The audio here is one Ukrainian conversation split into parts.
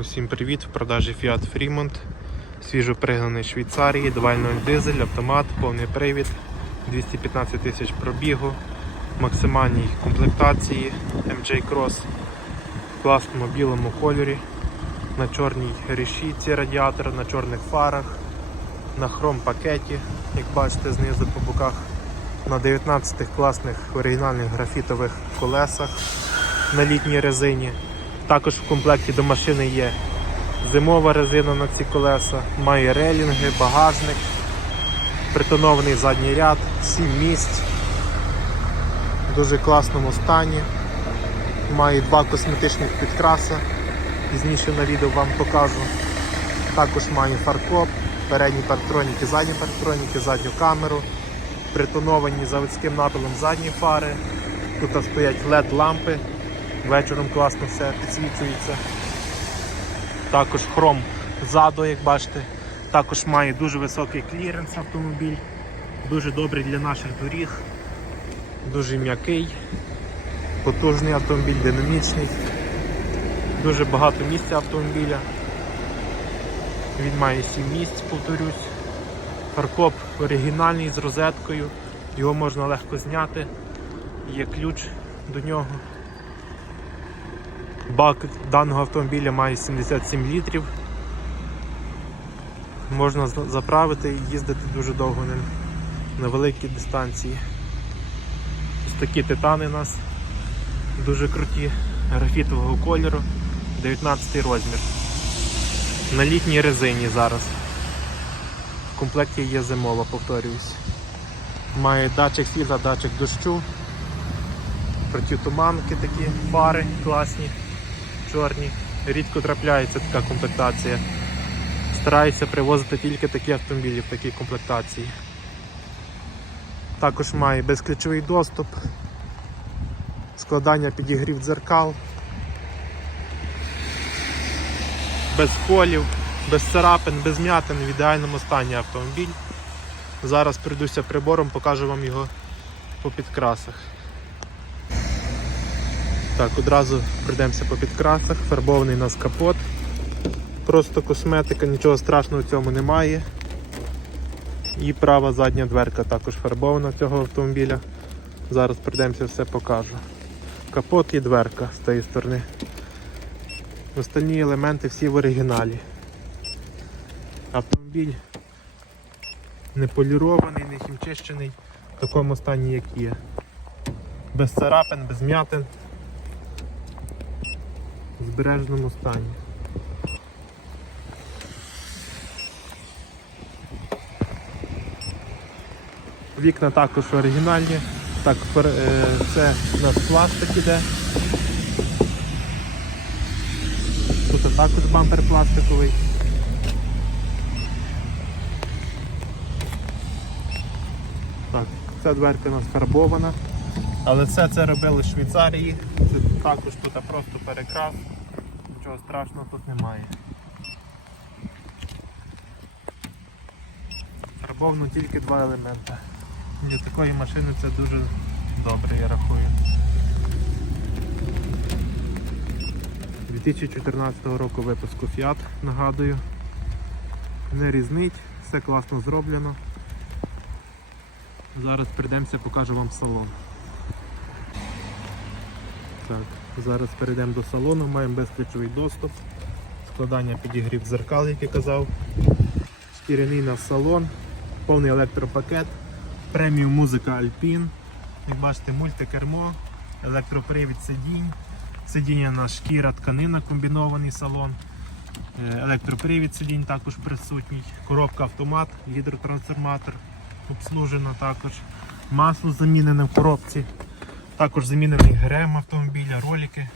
Усім привіт! В продажі Fiat Fremont. Свіжо пригнаний Швейцарії, 2.0 дизель, автомат, повний привід, 215 тисяч пробігу, максимальній комплектації MJ Cross в класному білому кольорі, на чорній решітці радіатора, на чорних фарах, на хром пакеті, як бачите знизу по боках, на 19 класних оригінальних графітових колесах на літній резині. Також в комплекті до машини є зимова резина на ці колеса, має релінги, багажник, притонований задній ряд, 7 місць, в дуже класному стані. Має два косметичних підкраси, пізніше на відео вам покажу. Також має фаркоп, передні парктроніки, задні парктроніки, задню камеру, притоновані заводським напилом задні фари. Тут стоять LED лампи. Вечором класно все підсвічується. Також хром ззаду, як бачите. Також має дуже високий кліренс автомобіль. Дуже добрий для наших доріг. Дуже м'який, потужний автомобіль, динамічний. Дуже багато місця автомобіля. Він має 7 місць, повторюсь. Фаркоп оригінальний з розеткою. Його можна легко зняти. Є ключ до нього. Бак даного автомобіля має 77 літрів. Можна заправити і їздити дуже довго ним на великій дистанції. Ось такі титани у нас дуже круті, графітового кольору, 19 розмір. На літній резині зараз. В комплекті є зимова, повторююсь. Має датчик світла, датчик дощу, протитуманки такі, фари класні чорні. Рідко трапляється така комплектація. Стараюся привозити тільки такі автомобілі в такій комплектації. Також має безключовий доступ, складання підігрів дзеркал, без колів, без царапин, без м'ятин, в ідеальному стані автомобіль. Зараз прийдуся прибором, покажу вам його по підкрасах. Так, одразу пройдемося по підкрасах, фарбований у нас капот. Просто косметика, нічого страшного в цьому немає. І права задня дверка також фарбована цього автомобіля. Зараз пройдемося все покажу. Капот і дверка з тієї сторони. Остальні елементи всі в оригіналі. Автомобіль не полірований, не хімчищений, в такому стані, як є. Без царапин, без м'ятин в збереженому стані. Вікна також оригінальні. Так, е, це у нас пластик іде. Тут також бампер пластиковий. Так, ця дверка у нас фарбована. Але все це робили в Швейцарії. Це також тут просто перекрас. Нічого страшного тут немає. Фарбовано тільки два елементи. Для такої машини це дуже добре, я рахую. 2014 року випуску Fiat, нагадую. Не різнить, все класно зроблено. Зараз прийдемося, покажу вам салон. Так, зараз перейдемо до салону, маємо безключовий доступ, складання підігрів дзеркал, як я казав, шкіряний на салон, повний електропакет, преміум музика Alpine, як бачите, мультикермо, електропривід сидінь, сидіння на шкіра, тканина, комбінований салон, е, електропривід сидінь також присутній, коробка автомат, гідротрансформатор, обслужено також, масло замінене в коробці. Також замінений грем автомобіля, ролики.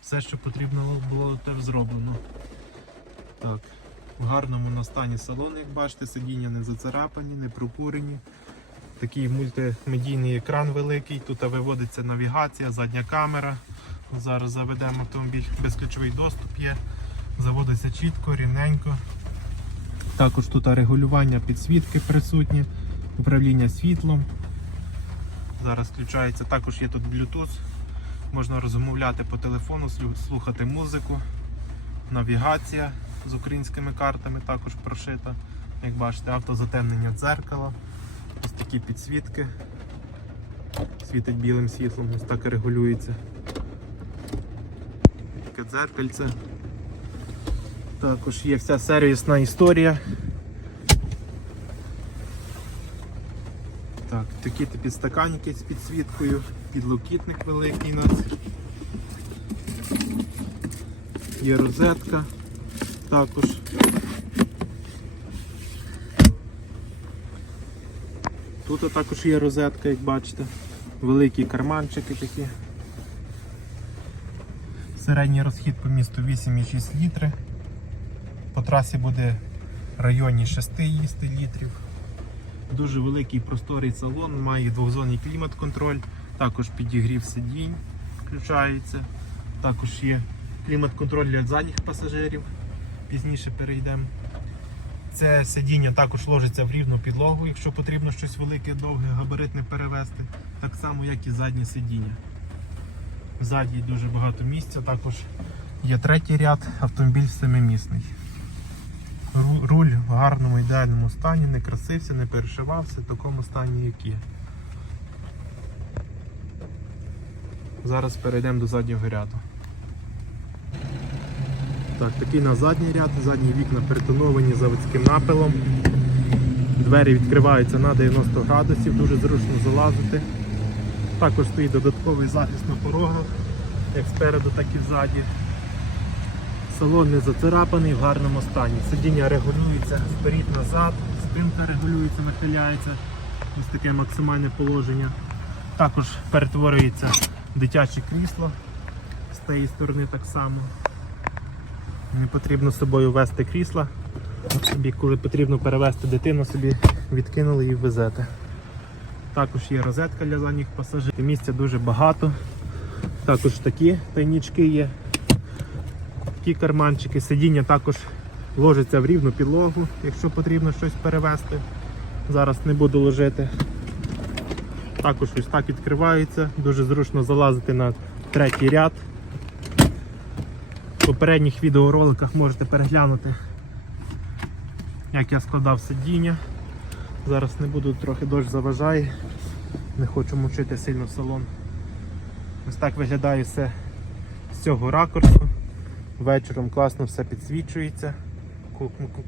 Все, що потрібно було, те зроблено. Так, в гарному на стані салон, як бачите, сидіння не зацарапані, не пропурені. Такий мультимедійний екран великий, тут виводиться навігація, задня камера. Зараз заведемо автомобіль, безключовий доступ є, заводиться чітко, рівненько. Також тут регулювання підсвітки присутні, управління світлом. Зараз включається, також є тут Bluetooth. Можна розмовляти по телефону, слухати музику. навігація з українськими картами також прошита. Як бачите, автозатемнення дзеркала, ось такі підсвітки. Світить білим світлом, ось так і регулюється. Таке дзеркальце. Також є вся сервісна історія. Так, такі підстаканники з підсвіткою, підлокітник великий у нас. Є розетка також. Тут також є розетка, як бачите. Великі карманчики такі. Середній розхід по місту 8,6 літри. По трасі буде в районі 6 їсти літрів. Дуже великий просторий салон, має двохзонний клімат-контроль, також підігрів сидінь включається. Також є клімат-контроль для задніх пасажирів. Пізніше перейдемо. Це сидіння також ложиться в рівну підлогу, якщо потрібно щось велике, довге, габаритне перевезти. Так само, як і заднє сидіння. Ззаді дуже багато місця, також є третій ряд, автомобіль семимісний. Ру- Руль в гарному ідеальному стані, не красився, не перешивався, в такому стані, як є. Зараз перейдемо до заднього ряду. Так, такий на задній ряд, задні вікна перетоновані заводським напилом. Двері відкриваються на 90 градусів, дуже зручно залазити. Також стоїть додатковий захист на порогах, як спереду, так і ззаді. Салон не зацарапаний в гарному стані. Сидіння регулюється вперед-назад, спинка регулюється, нахиляється. Ось таке максимальне положення. Також перетворюється дитяче крісло з тієї сторони так само. Не потрібно з собою вести крісла. Собі, коли потрібно перевезти дитину, собі відкинули і везете. Також є розетка для задніх пасажирів. Місця дуже багато. Також такі тайнічки є. Такі карманчики. Сидіння також ложиться в рівну підлогу, якщо потрібно щось перевезти. Зараз не буду ложити. Також ось так відкривається. Дуже зручно залазити на третій ряд. В попередніх відеороликах можете переглянути, як я складав сидіння. Зараз не буду, трохи дощ заважає, не хочу мучити сильно салон. Ось так виглядає все з цього ракурсу. Вечором класно все підсвічується.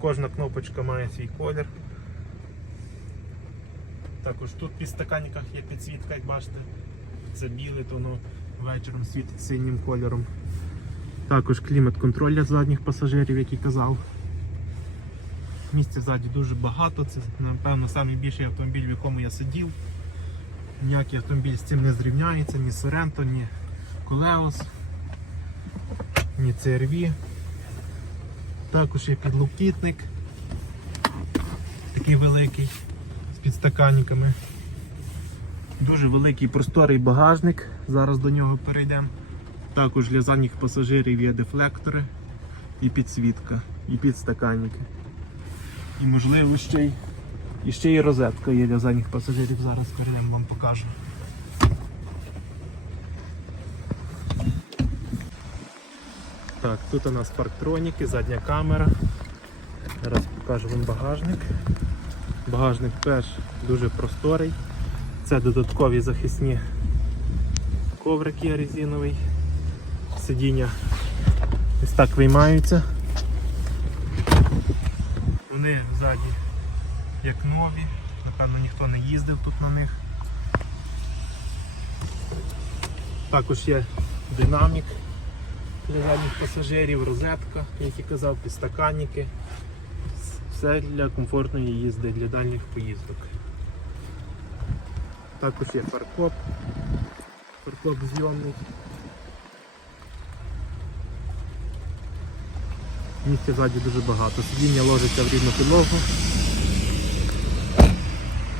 Кожна кнопочка має свій колір. Також тут в підстаканниках є підсвітка, як бачите. Це біле, то воно вечором світить синім кольором. Також клімат-контроль для задніх пасажирів, як і казав. Місця ззаді дуже багато. Це, напевно, найбільший автомобіль, в якому я сидів. Ніякий автомобіль з цим не зрівняється, ні Sorento, ні Колеос, ні CRV. Також є підлокітник, такий великий, з підстаканниками. Дуже великий просторий багажник. Зараз до нього перейдемо. Також для задніх пасажирів є дефлектори і підсвітка, і підстаканники. І можливо ще й, і ще й розетка є для задніх пасажирів. Зараз перейдемо вам покажу. Так, тут у нас парктроніки, задня камера. Зараз покажу вам багажник. Багажник теж дуже просторий. Це додаткові захисні коврики резиновий. Сидіння ось так виймаються. Вони ззаді як нові, напевно ніхто не їздив тут на них. Також є динамік для задніх пасажирів, розетка, як і казав, підстаканники. Все для комфортної їзди, для дальніх поїздок. Також є фаркоп, фаркоп зйомний. Місця ззаді дуже багато. Сидіння ложиться в рівну підлогу.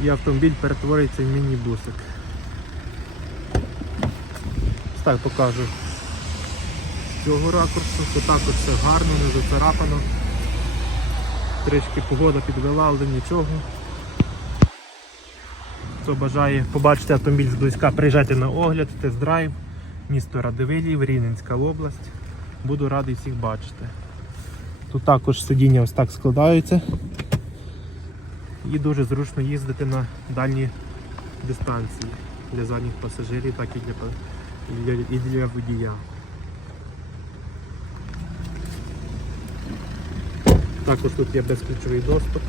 І автомобіль перетворюється в міні-бусик. Так покажу цього ракурсу, то також все гарно, не зацарапано. Трішки погода підвела, але нічого. Хто бажає побачити автомобіль зблизька, приїжджайте на огляд, тест-драйв, місто Радивилів, Рівненська область. Буду радий всіх бачити. Тут також сидіння ось так складаються. І дуже зручно їздити на дальні дистанції для задніх пасажирів, так і для, і для, і для водія. Також тут є безключовий доступ.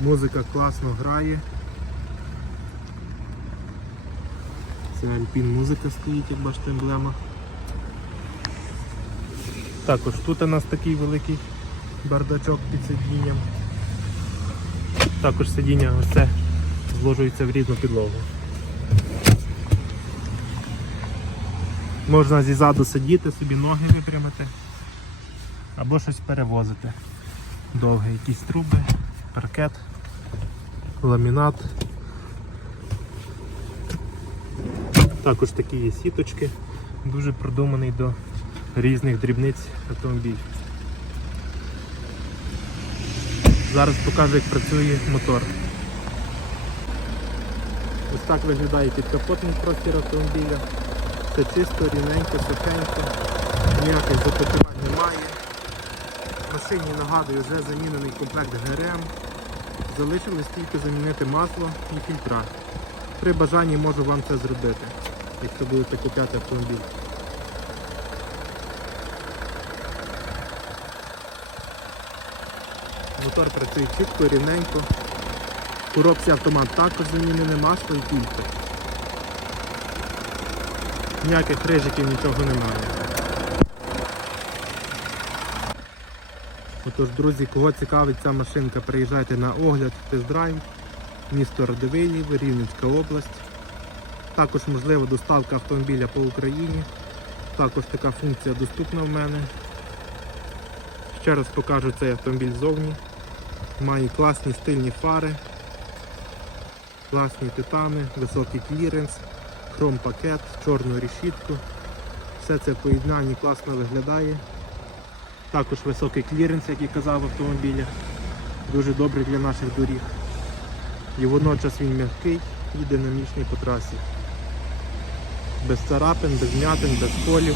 Музика класно грає. Це Alpine музика стоїть, як бачите, емблема. Також тут у нас такий великий бардачок під сидінням. Також сидіння це зложується в різну підлогу. Можна зізаду сидіти, собі ноги випрямити або щось перевозити. Довгі якісь труби, паркет, ламінат. Також такі є сіточки, дуже продуманий до різних дрібниць автомобіль. Зараз покажу, як працює мотор. Ось так виглядає підкапотний простір автомобіля. Все чисто, рівненько, сухенько, ніяких запотівань немає. Машині, нагадую, вже замінений комплект ГРМ. Залишилось тільки замінити масло і фільтра. При бажанні можу вам це зробити, якщо будете купляти автомобіль. Мотор працює чітко, рівненько. Коробці автомат також замінене масло і фільтр. Ніяких рижиків, нічого немає. Отож, друзі, кого цікавить ця машинка, приїжджайте на огляд, тест-драйв, місто Радивилів, Рівненська область. Також можлива доставка автомобіля по Україні. Також така функція доступна в мене. Ще раз покажу цей автомобіль ззовні. Має класні стильні фари, класні титани, високий кліренс, хром пакет, чорну решітку. Все це в поєднанні класно виглядає. Також високий кліренс, як і казав в автомобілі. Дуже добрий для наших доріг. І водночас він м'який і динамічний по трасі. Без царапин, без м'ятин, без колів.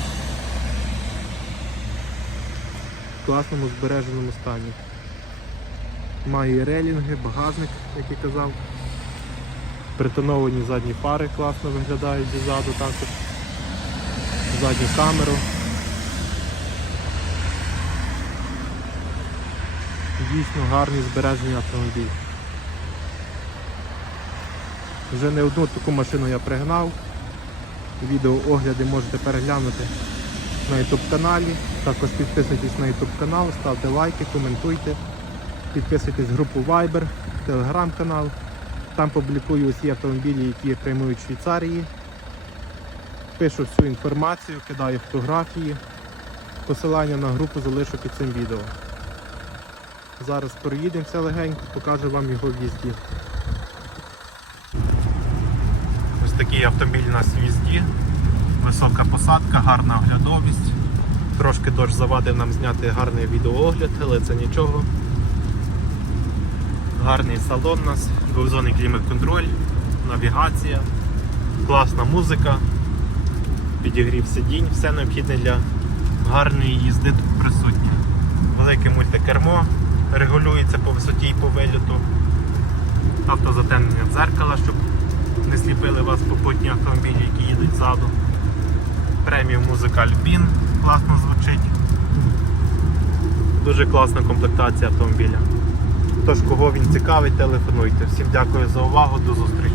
В класному збереженому стані. Має релінги, багажник, як і казав. Притоновані задні фари класно виглядають ззаду також. Задню камеру. Дійсно гарний збережений автомобіль. Вже не одну таку машину я пригнав. Відео огляди можете переглянути на YouTube каналі. Також підписуйтесь на YouTube канал, ставте лайки, коментуйте. Підписуйтесь в групу Viber, Telegram канал. Там публікую усі автомобілі, які приймують в Швейцарії. Пишу всю інформацію, кидаю фотографії. Посилання на групу залишу під цим відео. Зараз проїдемося легенько, покажу вам його в їзді. Ось такий автомобіль у нас в їзді. Висока посадка, гарна оглядовість. Трошки дощ завадив нам зняти гарний відеоогляд, але це нічого. Гарний салон у нас, двохзонний клімат-контроль, навігація, класна музика, підігрів сидінь, все необхідне для гарної їзди тут присутнє. Велике мультикермо регулюється по висоті і по виліту. Автозатемнення дзеркала, щоб не сліпили вас попутні автомобілі, які їдуть ззаду. Преміум музика Альбін класно звучить. Дуже класна комплектація автомобіля. Тож, кого він цікавить, телефонуйте. Всім дякую за увагу, до зустрічі.